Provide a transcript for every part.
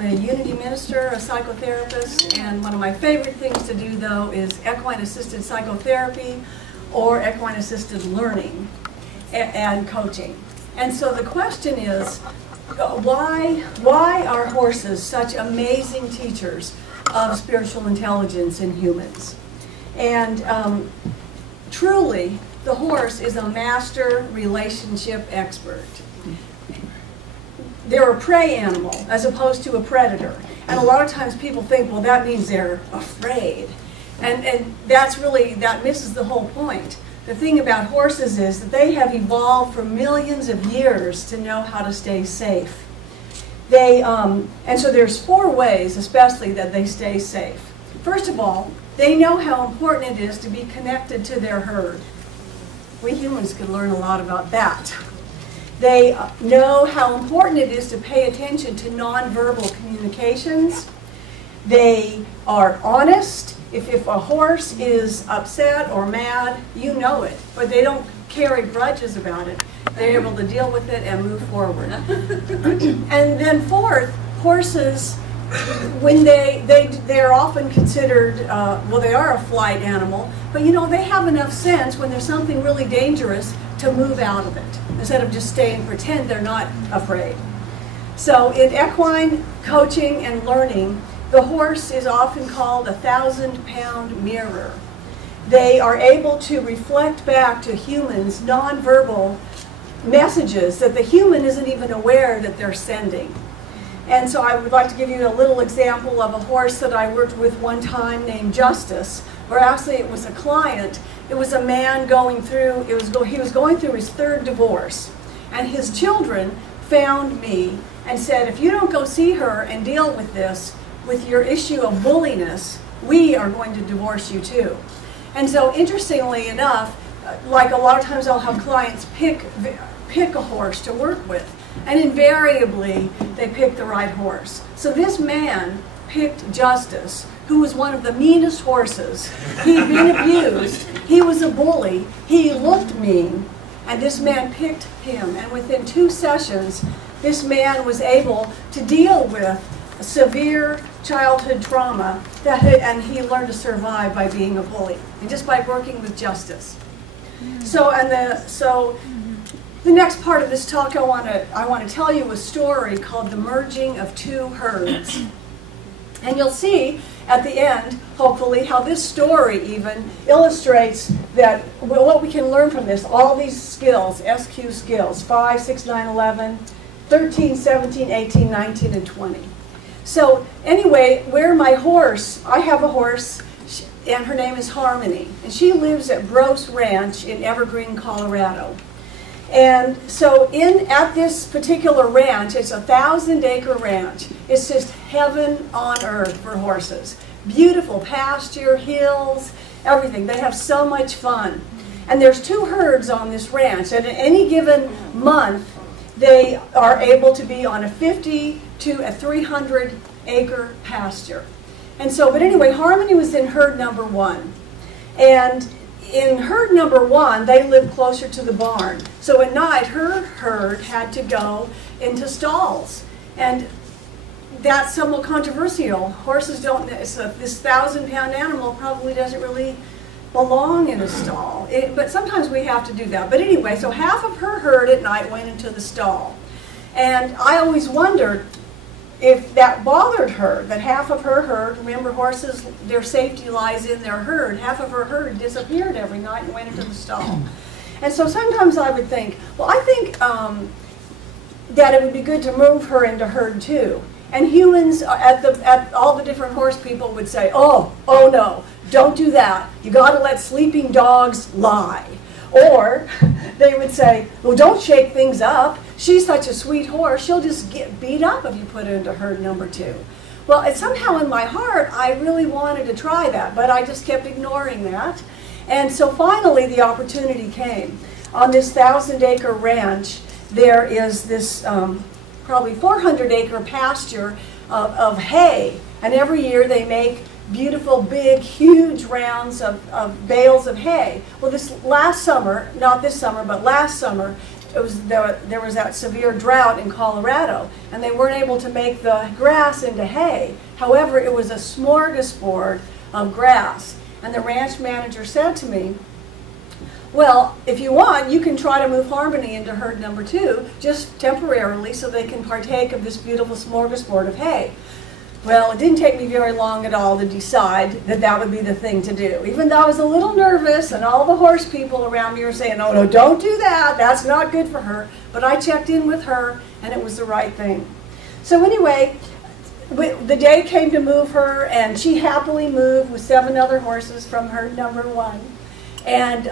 I'm a Unity minister, a psychotherapist, and one of my favorite things to do, though, is equine-assisted psychotherapy or equine-assisted learning and coaching. And so the question is, why are horses such amazing teachers of spiritual intelligence in humans? And truly, the horse is a master relationship expert. They're a prey animal as opposed to a predator. And a lot of times people think, well, that means they're afraid. And that misses the whole point. The thing about horses is that they have evolved for millions of years to know how to stay safe. And so there's 4 ways, especially, that they stay safe. First of all, they know how important it is to be connected to their herd. We humans could learn a lot about that. They know how important it is to pay attention to nonverbal communications. They are honest. If a horse is upset or mad, you know it, but they don't carry grudges about it. They're able to deal with it and move forward. And then fourth, horses, when they're often considered, well, they are a flight animal, but you know, they have enough sense when there's something really dangerous to move out of it, instead of just staying and pretend they're not afraid. So in equine coaching and learning, the horse is often called a 1,000-pound mirror. They are able to reflect back to humans nonverbal messages that the human isn't even aware that they're sending. And so I would like to give you a little example of a horse that I worked with one time named Justice, or actually it was a client. It was a man going through, he was going through his 3rd divorce. And his children found me and said, if you don't go see her and deal with this, with your issue of bulliness, we are going to divorce you too. And so interestingly enough, like a lot of times I'll have clients pick a horse to work with. And invariably, they pick the right horse. So this man picked Justice, who was one of the meanest horses. He'd been abused. He was a bully. He looked mean. And this man picked him. And within 2 sessions, this man was able to deal with severe childhood trauma, and he learned to survive by being a bully, and just by working with Justice. So the next part of this talk, I want to tell you a story called The Merging of 2 Herds. And you'll see at the end, hopefully, how this story even illustrates that what we can learn from this, all these skills, SQ skills, 5, 6, 9, 11, 13, 17, 18, 19, and 20. So anyway, where my horse, I have a horse, and her name is Harmony, and she lives at Brose Ranch in Evergreen, Colorado. And so at this particular ranch, it's a 1,000-acre ranch. It's just heaven on earth for horses. Beautiful pasture, hills, everything. They have so much fun. And there's 2 herds on this ranch, and at any given month, they are able to be on a 50 to a 300-acre pasture. And so, but anyway, Harmony was in herd number 1. And in herd number 1, they lived closer to the barn. So at night, her herd had to go into stalls. And that's somewhat controversial. Horses don't, this 1,000-pound animal probably doesn't really belong in a stall. But sometimes we have to do that. But anyway, so half of her herd at night went into the stall. And I always wondered if that bothered her, that half of her herd, remember horses, their safety lies in their herd, half of her herd disappeared every night and went into the stall. And so sometimes I would think, well, I think that it would be good to move her into herd 2. And humans at all the different horse people would say, oh no, don't do that. You got to let sleeping dogs lie. Or they would say, well, don't shake things up. She's such a sweet horse. She'll just get beat up if you put her into herd number 2. Well, somehow in my heart, I really wanted to try that, but I just kept ignoring that. And so finally, the opportunity came. On this 1,000-acre ranch, there is this probably 400-acre pasture of hay. And every year they make beautiful, big, huge rounds of bales of hay. Well, this last summer, not this summer, but last summer, there was that severe drought in Colorado, and they weren't able to make the grass into hay. However, it was a smorgasbord of grass. And the ranch manager said to me, well, if you want, you can try to move Harmony into herd number 2, just temporarily, so they can partake of this beautiful smorgasbord of hay. Well, it didn't take me very long at all to decide that that would be the thing to do. Even though I was a little nervous, and all the horse people around me were saying, oh, no, don't do that, that's not good for her. But I checked in with her, and it was the right thing. So anyway, the day came to move her, and she happily moved with 7 other horses from herd number 1. And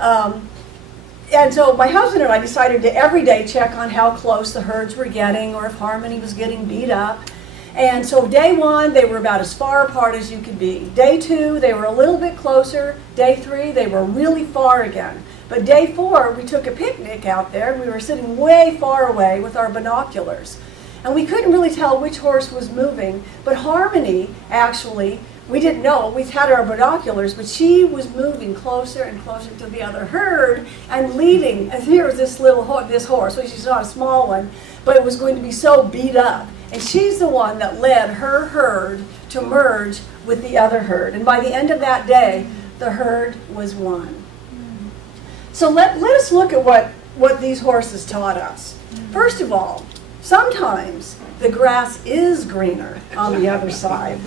so my husband and I decided to every day check on how close the herds were getting, or if Harmony was getting beat up. And so day 1, they were about as far apart as you could be. Day 2, they were a little bit closer. Day 3, they were really far again. But day 4, we took a picnic out there, and we were sitting way far away with our binoculars. And we couldn't really tell which horse was moving, but Harmony, actually, we didn't know. We had our binoculars, but she was moving closer and closer to the other herd and leading. And here was this horse, which is not a small one, but it was going to be so beat up. And she's the one that led her herd to merge with the other herd. And by the end of that day, the herd was won. So let us look at what these horses taught us. First of all, sometimes the grass is greener on the other side.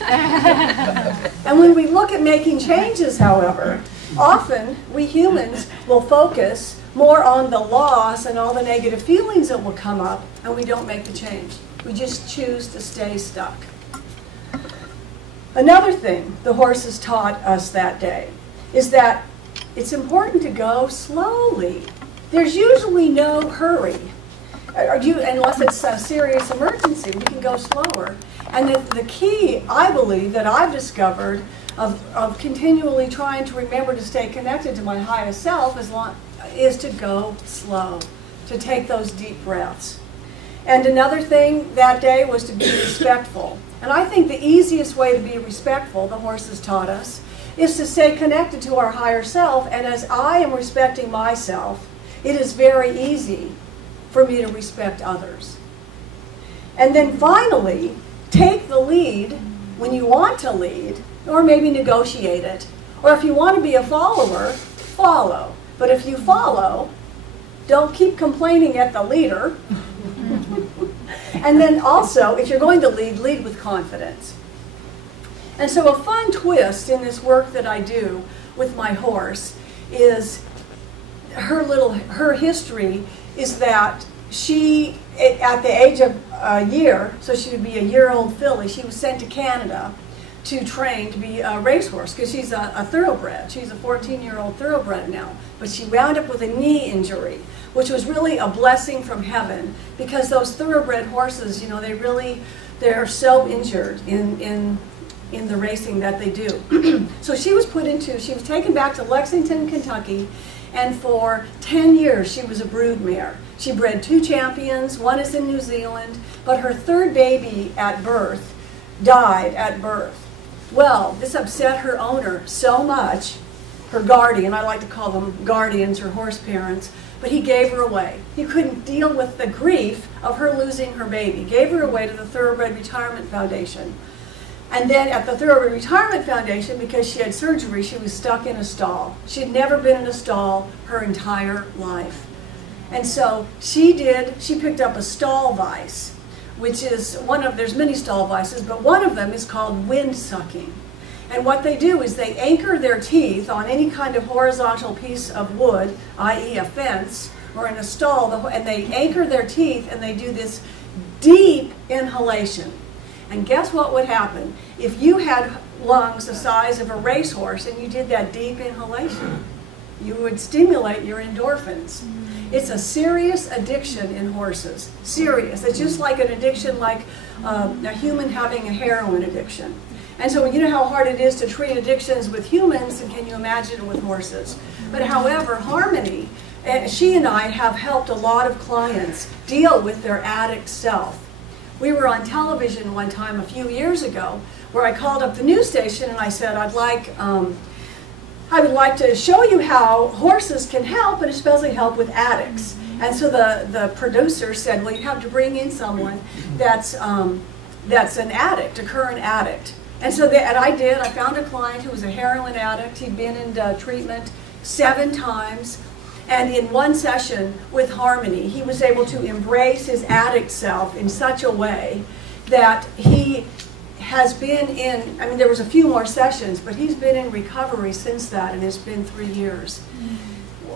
And when we look at making changes, however, often we humans will focus more on the loss and all the negative feelings that will come up, and we don't make the change. We just choose to stay stuck. Another thing the horses taught us that day is that it's important to go slowly. There's usually no hurry. Unless it's a serious emergency, we can go slower. And the key, I believe, that I've discovered of continually trying to remember to stay connected to my highest self is to go slow, to take those deep breaths. And another thing that day was to be respectful. And I think the easiest way to be respectful, the horses taught us, is to stay connected to our higher self. And as I am respecting myself, it is very easy for me to respect others. And then finally, take the lead when you want to lead, or maybe negotiate it. Or if you want to be a follower, follow. But if you follow, don't keep complaining at the leader. And then also, if you're going to lead, lead with confidence. And so a fun twist in this work that I do with my horse is her history is that she, at the age of a year, so she would be a year-old filly, she was sent to Canada to train to be a racehorse, because she's a thoroughbred. She's a 14-year-old thoroughbred now. But she wound up with a knee injury, which was really a blessing from heaven, because those thoroughbred horses, you know, they're so injured in the racing that they do. So she was taken back to Lexington, Kentucky, and for 10 years she was a brood mare. She bred 2 champions, one is in New Zealand, but her 3rd baby at birth died at birth. Well, this upset her owner so much, her guardian, I like to call them guardians or horse parents, but he gave her away. He couldn't deal with the grief of her losing her baby. Gave her away to the Thoroughbred Retirement Foundation. And then at the Thoroughbred Retirement Foundation, because she had surgery, she was stuck in a stall. She had never been in a stall her entire life. And so she picked up a stall vice, which is there's many stall vices, but one of them is called wind sucking. And what they do is they anchor their teeth on any kind of horizontal piece of wood, i.e. a fence, or in a stall, and they anchor their teeth and they do this deep inhalation. And guess what would happen? If you had lungs the size of a racehorse and you did that deep inhalation, you would stimulate your endorphins. It's a serious addiction in horses. Serious. It's just like an addiction like a human having a heroin addiction. And so you know how hard it is to treat addictions with humans, and can you imagine it with horses? But however, Harmony, she and I have helped a lot of clients deal with their addict self. We were on television one time a few years ago where I called up the news station and I said, I would like to show you how horses can help, and especially help with addicts. And so the producer said, well, you have to bring in someone that's an addict, a current addict. And so and I did. I found a client who was a heroin addict. He'd been in treatment 7 times. And in one session with Harmony, he was able to embrace his addict self in such a way that he has been in, I mean, there was a few more sessions, but he's been in recovery since that, and it's been 3 years.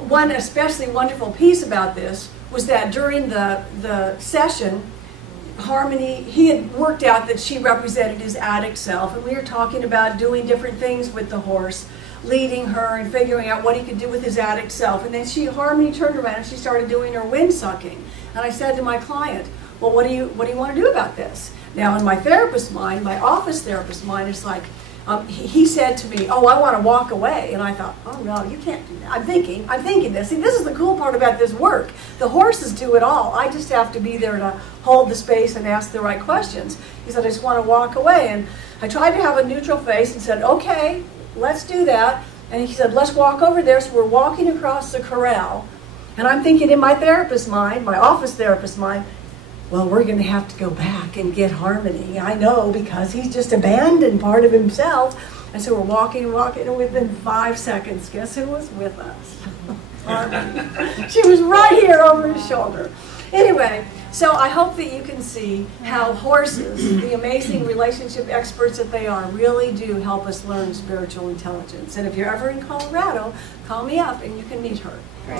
One especially wonderful piece about this was that during the session, Harmony, he had worked out that she represented his addict self, and we were talking about doing different things with the horse, leading her and figuring out what he could do with his addict self. And then Harmony turned around and she started doing her wind sucking. And I said to my client, well, what do you want to do about this? Now, in my therapist's mind, my office therapist's mind, it's like, he said to me, oh, I want to walk away. And I thought, oh no, you can't do that. I'm thinking this. See, this is the cool part about this work. The horses do it all. I just have to be there to hold the space and ask the right questions. He said, I just want to walk away. And I tried to have a neutral face and said, okay, let's do that. And he said, let's walk over there. So we're walking across the corral. And I'm thinking in my therapist's mind, my office therapist's mind, well, we're going to have to go back and get Harmony. I know, because he's just abandoned part of himself. And so we're walking, and within 5 seconds, guess who was with us? Harmony. She was right here over his shoulder. Anyway, so I hope that you can see how horses, the amazing relationship experts that they are, really do help us learn spiritual intelligence. And if you're ever in Colorado, call me up and you can meet her. Great.